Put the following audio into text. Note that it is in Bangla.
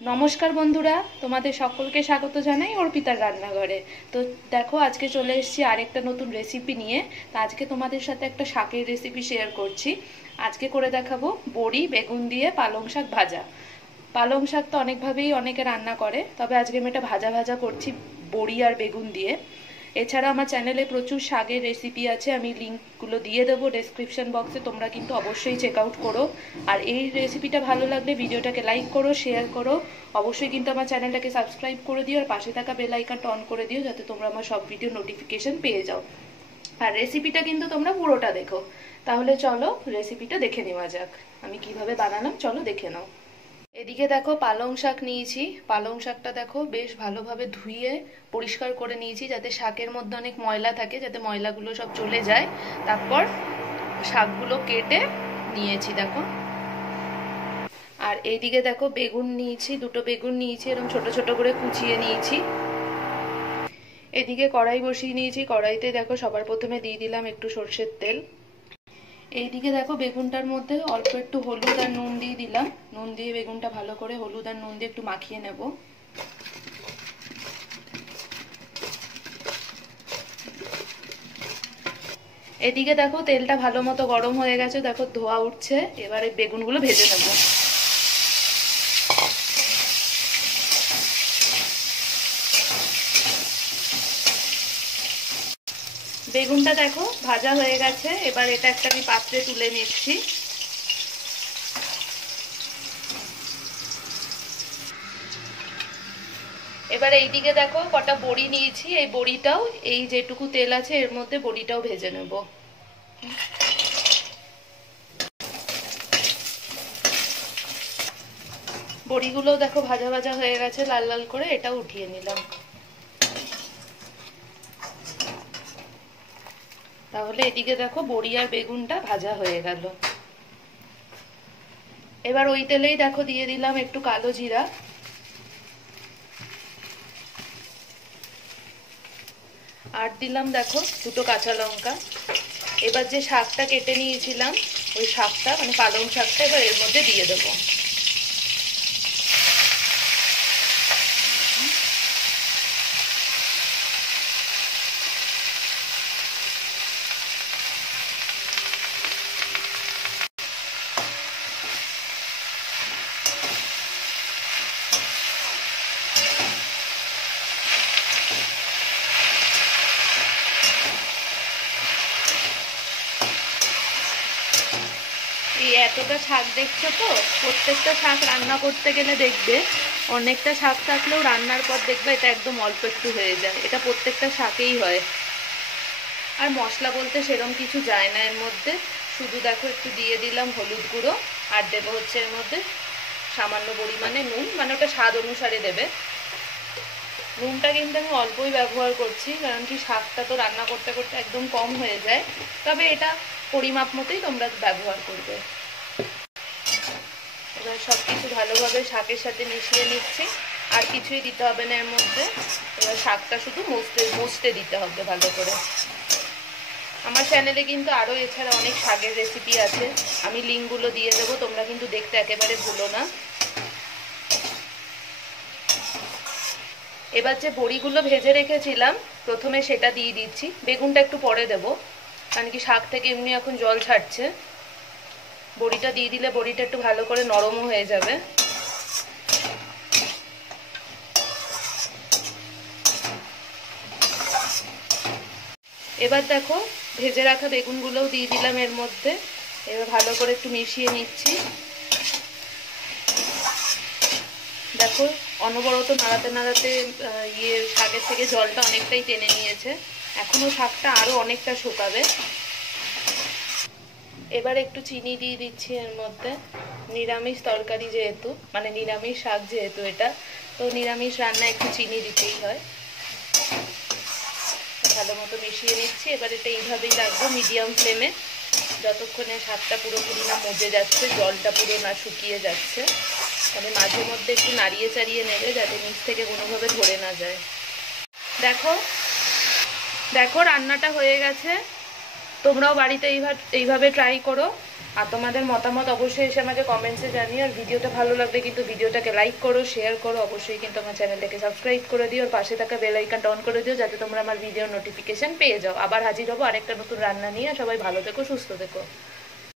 নমস্কার বন্ধুরা, তোমাদের সকলকে স্বাগত জানাই অর্পিতার রান্নাঘরে। তো দেখো, আজকে চলে এসেছি আরেকটা নতুন রেসিপি নিয়ে। তো আজকে তোমাদের সাথে একটা শাকের রেসিপি শেয়ার করছি। আজকে করে দেখাবো বড়ি বেগুন দিয়ে পালং শাক ভাজা। পালং শাক তো অনেকভাবেই অনেকে রান্না করে, তবে আজকে আমি এটা ভাজা ভাজা করছি বড়ি আর বেগুন দিয়ে। এছাড়া আমার চ্যানেলে প্রচুর শাকের রেসিপি আছে, আমি লিঙ্কগুলো দিয়ে দেবো ডেসক্রিপশন বক্সে, তোমরা কিন্তু অবশ্যই চেক আউট করো। আর এই রেসিপিটা ভালো লাগলে ভিডিওটাকে লাইক করো, শেয়ার করো, অবশ্যই কিন্তু আমার চ্যানেলটাকে সাবস্ক্রাইব করে দিও আর পাশে থাকা বেল আইকনটা অন করে দিও, যাতে তোমরা আমার সব ভিডিও নোটিফিকেশন পেয়ে যাও। আর রেসিপিটা কিন্তু তোমরা পুরোটা দেখো। তাহলে চলো রেসিপিটা দেখে নেওয়া যাক। আমি কিভাবে বানালাম চলো দেখে নাও। এদিকে দেখো পালং শাক নিয়েছি। পালং শাকটা দেখো বেশ ভালোভাবে ধুয়ে পরিষ্কার করে নিয়েছি, যাতে শাকের মধ্যে অনেক ময়লা থাকে, যাতে ময়লাগুলো সব চলে যায়। তারপর শাকগুলো কেটে নিয়েছি দেখো। আর এইদিকে দেখো বেগুন নিয়েছি, দুটো বেগুন নিয়েছি, এরকম ছোট ছোট করে কুচিয়ে নিয়েছি। এদিকে কড়াই বসিয়ে নিয়েছি, কড়াইতে দেখো সবার প্রথমে দিয়ে দিলাম একটু সর্ষের তেল। এইদিকে দেখো বেগুনটার মধ্যে অল্প একটু হলুদ আর নুন দিয়ে দিলাম। নুন দিয়ে বেগুনটা ভালো করে হলুদ আর নুন দিয়ে একটু মাখিয়ে নেব। এদিকে দেখো তেলটা ভালো মতো গরম হয়ে গেছে, দেখো ধোয়া উঠছে। এবারে বেগুনগুলো ভেজে নেব। বেগুনটা দেখো ভাজা হয়ে গেছে, এবার এটা একটা আমি পাত্রে তুলে নিচ্ছি। এবার এইদিকে দেখো কটা বড়ি নিয়েছি, এই বড়িটাও এই যেটুকু তেল আছে এর মধ্যে বড়িটাও ভেজে নেব। বড়িগুলো দেখো ভাজা ভাজা হয়ে গেছে লাল লাল করে, এটা উঠিয়ে নিলাম। তাহলে এদিকে দেখো বড়ি আর বেগুনটা ভাজা হয়ে গেল। এবার ওই তেলেই দেখো দিয়ে দিলাম একটু কালো জিরা, আর দিলাম দেখো দুটো কাঁচা লঙ্কা। এবার যে শাকটা কেটে নিয়েছিলাম ওই শাকটা মানে পালং শাকটা এবার এর মধ্যে দিয়ে দেবো। এই এতটা শাক দেখছো তো, প্রত্যেকটা শাক রান্না করতে গেলে দেখবে অনেকটা শাক থাকলেও রান্নার পর দেখবে এটা একদম অল্প একটু হয়ে যায়। এটা প্রত্যেকটা শাকেই হয়। আর মশলা বলতে সেরকম কিছু যায় না এর মধ্যে, শুধু দেখো একটু দিয়ে দিলাম হলুদ গুঁড়ো, আর দেবো হচ্ছে এর মধ্যে সামান্য পরিমাণে নুন, মানে ওটা স্বাদ অনুসারে দেবে। নুনটা কিন্তু আমি অল্পই ব্যবহার করছি, কারণ কি শাকটা তো রান্না করতে করতে একদম কম হয়ে যায়। তবে এটা পরিমাপ মতোই তোমরা ব্যবহার করবে। এবার সব কিছু ভালোভাবে শাকের সাথে মিশিয়ে নিচ্ছি, আর কিছুই দিতে হবে না এর মধ্যে। এবার শাকটা শুধু মুছতে দিতে হবে ভালো করে। আমার চ্যানেলে কিন্তু আরও এছাড়া অনেক শাকের রেসিপি আছে, আমি লিঙ্কগুলো দিয়ে দেবো, তোমরা কিন্তু দেখতে একেবারে ভুলো না। এবার যে বড়িগুলো ভেজে রেখেছিলাম প্রথমে সেটা দিয়ে দিচ্ছি, বেগুনটা একটু পরে দেবো, কারণ কি শাক থেকে এমনি এখন জল ছাড়ছে। বড়িটা দিয়ে দিলে বড়িটা একটু ভালো করে নরমও হয়ে যাবে। এবার দেখো ভেজে রাখা বেগুনগুলোও দিয়ে দিলাম এর মধ্যে। এবার ভালো করে একটু মিশিয়ে নিচ্ছি। দেখো অনবরত নাড়াতে নাড়াতে শাকের থেকে জলটা অনেকটাই টেনে নিয়েছে, এখনো শাকটা আরো অনেকটা শুকাবে। এবার একটু চিনি দিয়ে দিচ্ছি এর মধ্যে। নিরামিষ তরকারি যেহেতু, মানে নিরামিষ শাক যেহেতু এটা, তো নিরামিষ রান্না একটু চিনি দিতেই হয়। ভালো মতো মিশিয়ে নিচ্ছি। এবার এটা এইভাবেই রাখবো মিডিয়াম ফ্লেমে, যতক্ষণে শাকটা পুরোপুরি না মজে যাচ্ছে, জলটা পুরো না শুকিয়ে যাচ্ছে। তবে মাঝে মধ্যে একটু নাড়িয়ে চাড়িয়ে নেবে, যাতে নিচ থেকে কোনোভাবে ধরে না যায়। দেখো দেখো রান্নাটা হয়ে গেছে। তোমরাও বাড়িতে এইভাবে ট্রাই করো। আর তোমাদের মতামত অবশ্যই এসে আমাকে কমেন্টসে জানিও। আর ভিডিওটা ভালো লাগলে কিন্তু ভিডিওটাকে লাইক করো, শেয়ার করো, অবশ্যই কিন্তু আমার চ্যানেলটাকে সাবস্ক্রাইব করে দিও, আর পাশে থাকা বেল আইকনটা অন করে দিও যাতে তোমরা আমার ভিডিও নোটিফিকেশন পেয়ে যাও। আবার হাজির হবো আরেকটা নতুন রান্না নিয়ে। সবাই ভালো থেকো, সুস্থ থেকো।